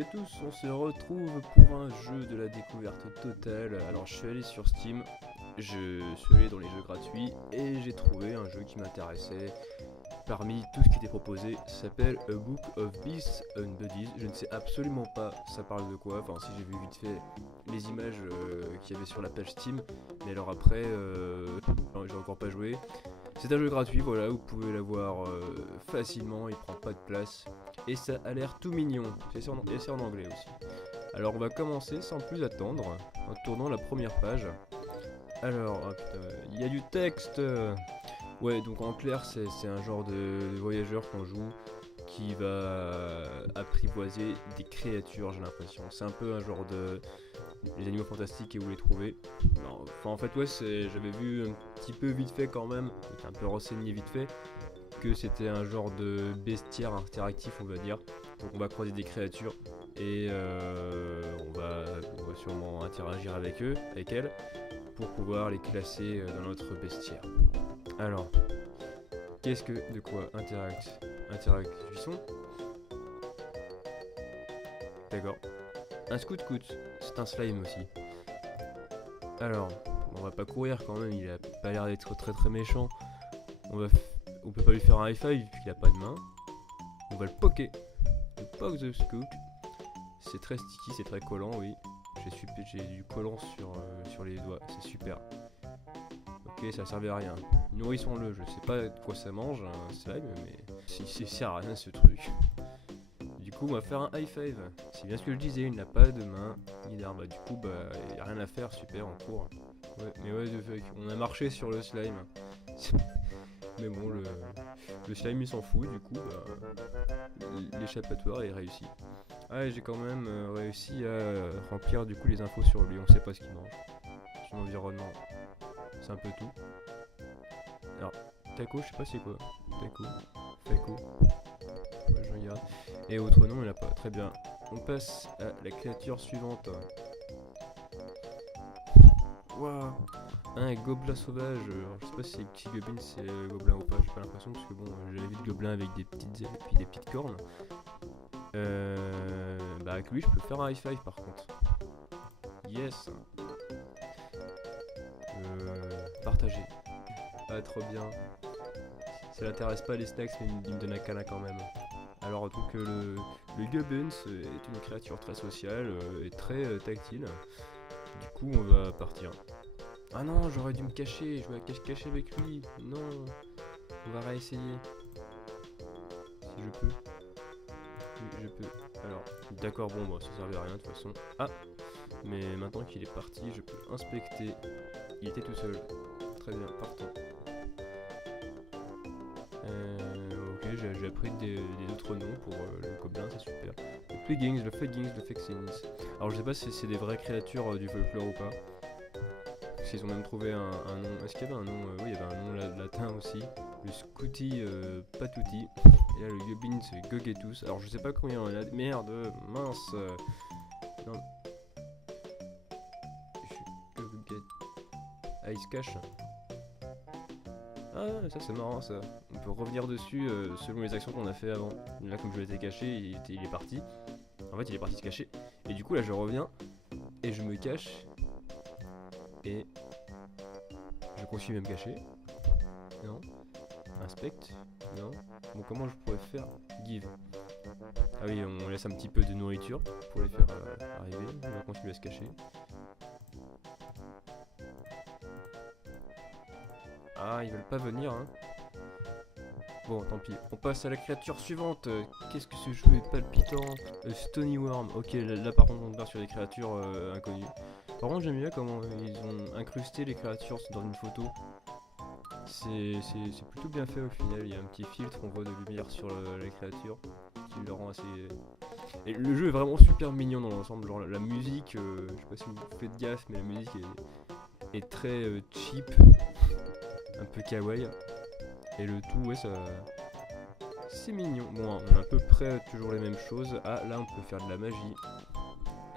Salut à tous, on se retrouve pour un jeu de la découverte totale. Alors je suis allé sur Steam, je suis allé dans les jeux gratuits et j'ai trouvé un jeu qui m'intéressait. Parmi tout ce qui était proposé, ça s'appelle A Book of Beasts and Buddies. Je ne sais absolument pas ça parle de quoi, enfin si j'ai vu vite fait les images qu'il y avait sur la page Steam, mais alors après, non, j'ai encore pas joué. C'est un jeu gratuit, voilà, vous pouvez l'avoir facilement, il prend pas de place. Et ça a l'air tout mignon, et c'est en anglais aussi. Alors on va commencer sans plus attendre, en tournant la première page. Alors, hop, il y a du texte. Ouais, donc en clair, c'est un genre de voyageur qu'on joue qui va apprivoiser des créatures, j'ai l'impression. C'est un peu un genre de les animaux fantastiques et où les trouver. Non, enfin en fait ouais, j'avais vu un petit peu vite fait quand même, un peu renseigné vite fait, que c'était un genre de bestiaire interactif on va dire. Donc on va croiser des créatures et on va sûrement interagir avec eux, avec elles, pour pouvoir les classer dans notre bestiaire. Alors, qu'est-ce que, de quoi interaction? D'accord. Un scout, c'est un slime aussi. Alors, on va pas courir quand même, il a pas l'air d'être très méchant. On peut pas lui faire un high five vu qu'il a pas de main. On va le poker. Le poke the scout. C'est très sticky, c'est très collant, oui. J'ai du collant sur les doigts, c'est super. Ok, ça servait à rien. Nourrissons-le, je sais pas de quoi ça mange, un slime, mais ça sert à rien ce truc. Du coup, on va faire un high five. C'est bien ce que je disais, il n'a pas de main ni d'arme. Bah, du coup, il n'y a rien à faire, super, on court. Ouais, mais ouais, on a marché sur le slime. Mais bon, le slime il s'en fout, du coup, l'échappatoire est réussi. Ah, et j'ai quand même réussi à remplir du coup les infos sur lui. On sait pas ce qu'il mange. Son environnement, c'est un peu tout. Alors, Taco, je sais pas c'est quoi. Taco. Ouais, je regarde. Et autre nom, il a pas. Très bien. On passe à la créature suivante. Waouh, un gobelin sauvage. Alors, je sais pas si c'est Goblin, c'est gobelin ou pas. J'ai pas l'impression parce que bon, j'avais vu de gobelin avec des petites ailes et puis des petites cornes. Bah avec lui, je peux faire un high five par contre. Yes. Partager. Ah, trop bien. Ça l'intéresse pas les snacks, mais il me donne un câlin quand même. Alors donc le Gubbins est une créature très sociale et très tactile. Du coup on va partir. Ah non, j'aurais dû me cacher, je vais cacher avec lui. Non, on va réessayer. Si je peux. Oui, je peux. Alors, d'accord, bon, bah, ça servait à rien de toute façon. Ah, mais maintenant qu'il est parti, je peux inspecter. Il était tout seul. Très bien, partons. Ok, j'ai appris des autres noms pour le gobelin, c'est super. Le Fleggings. Alors je sais pas si c'est des vraies créatures du folklore ou pas. Parce qu'ils ont même trouvé un nom. Est-ce qu'il y avait un nom oui, il y avait un nom latin aussi. Le Scouty Patouti. Et là le Gubbin c'est Gogetus. Alors je sais pas combien il y en a. Merde, mince. Non. Ah, il se cache. Ah, ça c'est marrant ça. On peut revenir dessus selon les actions qu'on a fait avant. Là, comme je l'étais caché, il est parti. En fait, il est parti se cacher. Et du coup, là, je reviens et je me cache. Et je continue à me cacher. Non. Inspect. Non. Bon, comment je pourrais faire give? Ah oui, on laisse un petit peu de nourriture pour les faire arriver. On va continuer à se cacher. Ah, ils veulent pas venir, hein. Bon, tant pis. On passe à la créature suivante. Qu'est-ce que ce jeu est palpitant. Stony Worm. Ok, là par contre, on part sur des créatures inconnues. Par contre, j'aime bien comment ils ont incrusté les créatures dans une photo. C'est plutôt bien fait au final. Il y a un petit filtre, on voit de lumière sur les créatures qui le rend assez. Et le jeu est vraiment super mignon dans l'ensemble. Genre la musique, je sais pas si vous faites gaffe, mais la musique est très cheap, un peu kawaii. Et le tout, ouais, ça. C'est mignon. Bon, on a à peu près toujours les mêmes choses. Ah, là, on peut faire de la magie.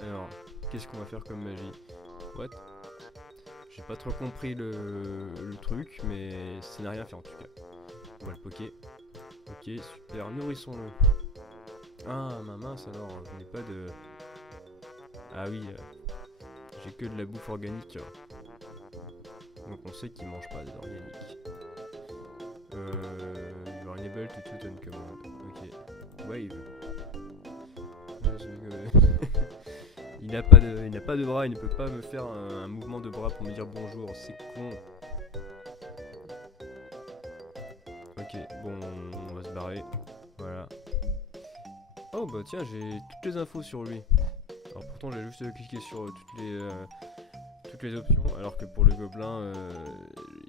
Alors, qu'est-ce qu'on va faire comme magie? What? J'ai pas trop compris le truc, mais ça n'a rien fait en tout cas. On va le poker. Ok, super. Nourrissons-le. Ah, ma mince alors, je n'ai pas de... Ah oui, j'ai que de la bouffe organique. Donc on sait qu'ils mangent pas d'organique. You are unable to shoot on command. Ok. Wave. Il n'a pas de bras, il ne peut pas me faire un mouvement de bras pour me dire bonjour, c'est con. Ok, bon, on va se barrer. Voilà. Oh bah tiens, j'ai toutes les infos sur lui. Alors pourtant j'ai juste cliqué sur toutes les options, alors que pour le gobelin,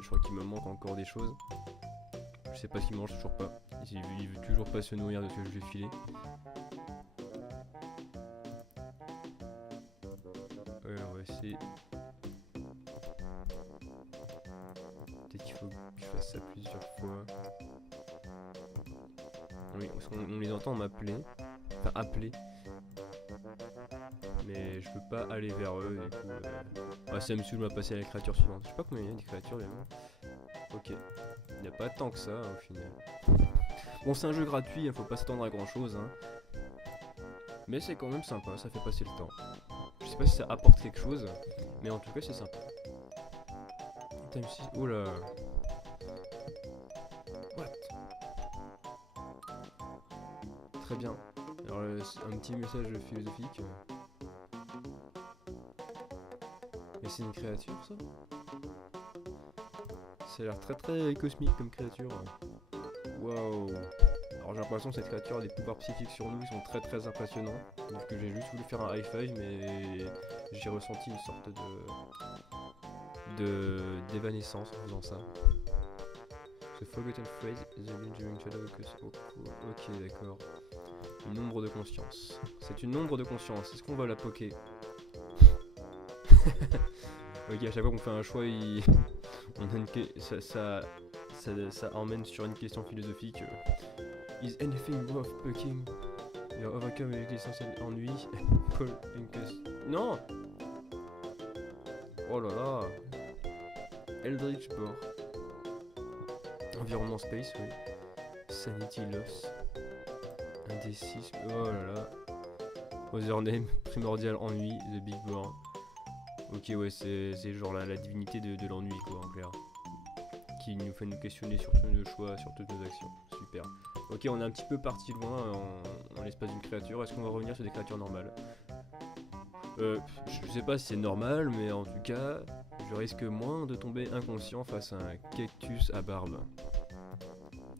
je crois qu'il me manque encore des choses. Je sais pas s'il mange toujours pas. Il veut toujours pas se nourrir de ce que je lui ai filé. On va essayer. Peut-être qu'il faut que je fasse ça plusieurs fois. Oui, on les entend m'appeler. Enfin, appeler. Mais je peux pas aller vers eux, du coup... ça me saoule, on va passer à la créature suivante. Je sais pas combien il y a de créatures, mais bon. Ok. Il n'y a pas tant que ça, au final. Bon, c'est un jeu gratuit, faut pas s'attendre à grand chose, hein. Mais c'est quand même sympa, ça fait passer le temps. Je sais pas si ça apporte quelque chose, mais en tout cas c'est sympa. Time 6, oh là. What? Très bien. Alors un petit message philosophique. Et c'est une créature ça? Ça a l'air très très cosmique comme créature. Waouh. Alors j'ai l'impression que cette créature a des pouvoirs psychiques sur nous qui sont très très impressionnants. Donc j'ai juste voulu faire un high five mais j'ai ressenti une sorte d'évanescence en faisant ça. The forgotten phrase is a during shadow because... Ok d'accord. Une ombre de conscience. C'est une ombre de conscience. Est-ce qu'on va la poker? Ok, à chaque fois qu'on fait un choix, on a ça emmène sur une question philosophique. Is anything worth poking? You're overcome avec l'essentiel ennui. Non! Oh là là! Eldritch Bore. Environnement space, oui. Sanity loss. Indécisme. Oh là là. Other primordial ennui, The Big Bore. Ok, ouais, c'est genre la divinité de l'ennui, quoi, en clair. Qui nous fait nous questionner sur tous nos choix, sur toutes nos actions. Super. Ok, on est un petit peu parti loin en l'espace d'une créature. Est-ce qu'on va revenir sur des créatures normales? Je sais pas si c'est normal, mais en tout cas, je risque moins de tomber inconscient face à un cactus à barbe.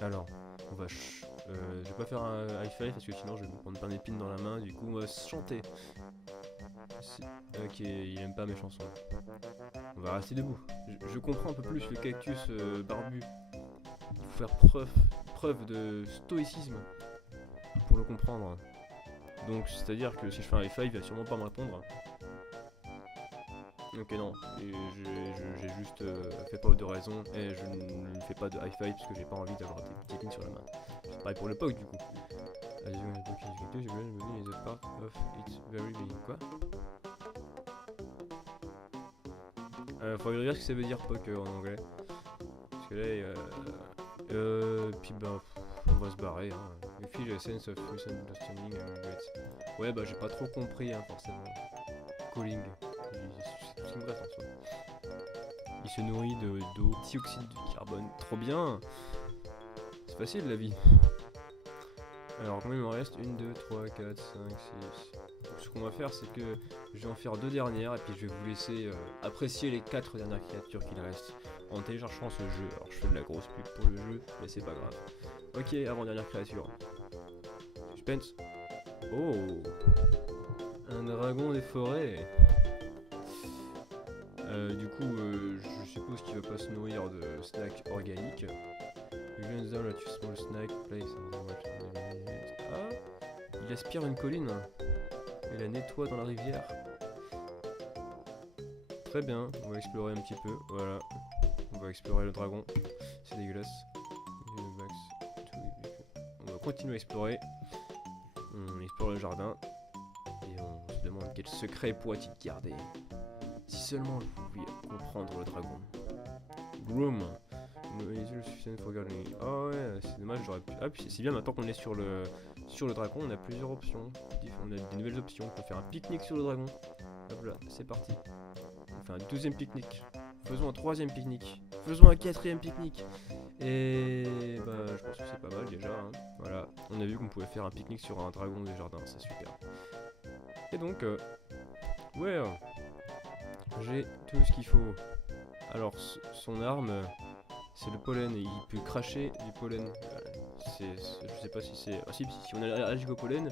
Alors, on va... je vais pas faire un high five parce que sinon je vais me prendre plein d'épines dans la main. Du coup, on va chanter. Ok, il aime pas mes chansons. On va rester debout. Je comprends un peu plus le cactus barbu. Il faut faire preuve de stoïcisme pour le comprendre. Donc, c'est-à-dire que si je fais un high five, il va sûrement pas me répondre. Ok, non. J'ai juste fait preuve de raison et je ne fais pas de high five parce que j'ai pas envie d'avoir des petites épines sur la main. C'est pareil pour le POC du coup. Faudrait dire ce que ça veut dire POC en anglais. Parce que là, puis bah, on va se barrer. Hein. You feel a sense of misunderstanding and regret. Ouais, bah j'ai pas trop compris, hein, forcément. Calling. C'est tout ce qui me reste en soi. Il se nourrit d'eau, dioxyde de carbone. Trop bien! C'est facile la vie. Alors, combien il me reste? 1, 2, 3, 4, 5, 6. Donc, ce qu'on va faire, c'est que je vais en faire 2 dernières et puis je vais vous laisser apprécier les 4 dernières créatures qu'il reste en téléchargeant ce jeu. Alors, je fais de la grosse pub pour le jeu, mais c'est pas grave. Ok, avant-dernière créature. Suspense. Oh! Un dragon des forêts. Du coup, je suppose qu'il va pas se nourrir de snacks organiques. Small snack, place. Ah, il aspire une colline et la nettoie dans la rivière. Très bien, on va explorer un petit peu. Voilà, on va explorer le dragon. C'est dégueulasse. On va continuer à explorer. On explore le jardin et on se demande quel secret pourrait-il garder. Si seulement vous pouviez comprendre le dragon. Groom. Ah ouais, c'est dommage, j'aurais pu. Ah, puis c'est bien maintenant qu'on est sur le dragon, on a plusieurs options. On a des nouvelles options. On peut faire un pique-nique sur le dragon. Hop là, c'est parti. On fait un deuxième pique-nique. Faisons un troisième pique-nique. Faisons un quatrième pique-nique. Et bah, je pense que c'est pas mal déjà. Hein. Voilà, on a vu qu'on pouvait faire un pique-nique sur un dragon des jardins, c'est super. Et donc, ouais, j'ai tout ce qu'il faut. Alors, son arme, c'est le pollen. Il peut cracher du pollen. Je sais pas si c'est. Ah, si on est allergique au pollen,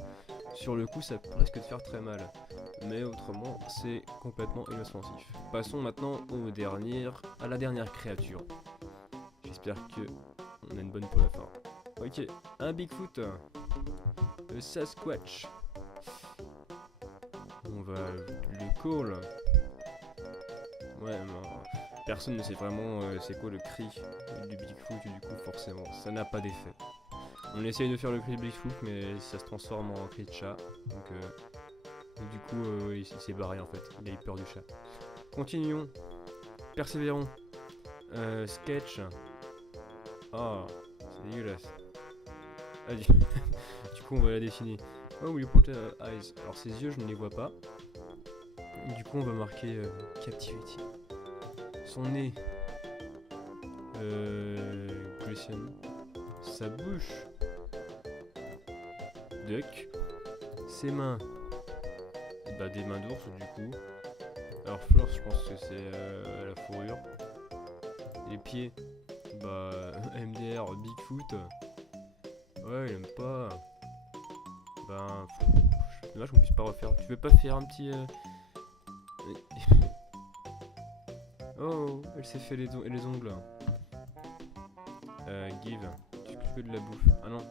sur le coup, ça risque de faire très mal. Mais autrement, c'est complètement inoffensif. Passons maintenant à la dernière créature. J'espère que on a une bonne pour la fin. Ok, un Bigfoot, le Sasquatch. On va le call. Ouais, personne ne sait vraiment c'est quoi le cri du Bigfoot, du coup forcément, ça n'a pas d'effet. On essaye de faire le cri de Bigfoot, mais ça se transforme en cri de chat, donc du coup il s'est barré en fait, il a eu peur du chat. Continuons, persévérons. Sketch. Ah, c'est dégueulasse. Ah, du coup on va la dessiner. Oh, will you put eyes. Alors ses yeux je ne les vois pas. Du coup on va marquer Captivity. Son nez, Grayson. Sa bouche, Duck. Ses mains, bah des mains d'ours du coup. Alors Fleur, je pense que c'est la fourrure. Les pieds, bah MDR, Bigfoot. Ouais, il aime pas. Ben, dommage qu'on puisse pas refaire. Tu veux pas faire un petit Oh, elle s'est fait les ongles. Give, tu fais de la bouffe. Ah non.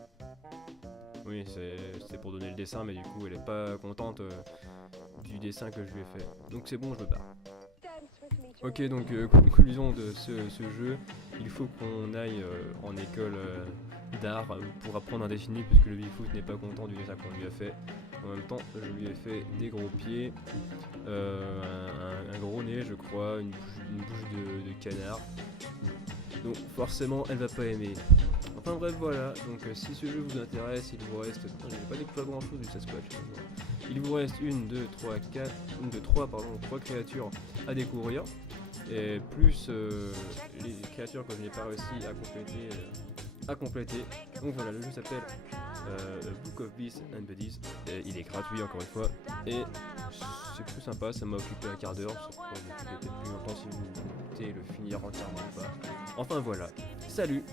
Oui, c'est pour donner le dessin, mais du coup, elle est pas contente du dessin que je lui ai fait. Donc c'est bon, je me barre. Ok, donc conclusion de ce jeu. Il faut qu'on aille en école d'art pour apprendre à dessiner, puisque le Bigfoot n'est pas content du dessin qu'on lui a fait. En même temps, je lui ai fait des gros pieds, un gros nez, je crois, une bouche de canard. Donc forcément, elle va pas aimer. Enfin bref, voilà. Donc si ce jeu vous intéresse, il vous reste... Putain, j'ai pas découvert grand chose du Sasquatch. Il vous reste 3 créatures à découvrir. Et plus les créatures que je n'ai pas réussi à compléter. Donc voilà, le jeu s'appelle Book of Beasts and Buddies. Et il est gratuit encore une fois. Et c'est plus sympa, ça m'a occupé un quart d'heure. Ça pourrait m'occuper peut-être plus longtemps si vous voulez le finir entièrement ou pas. Enfin voilà, salut!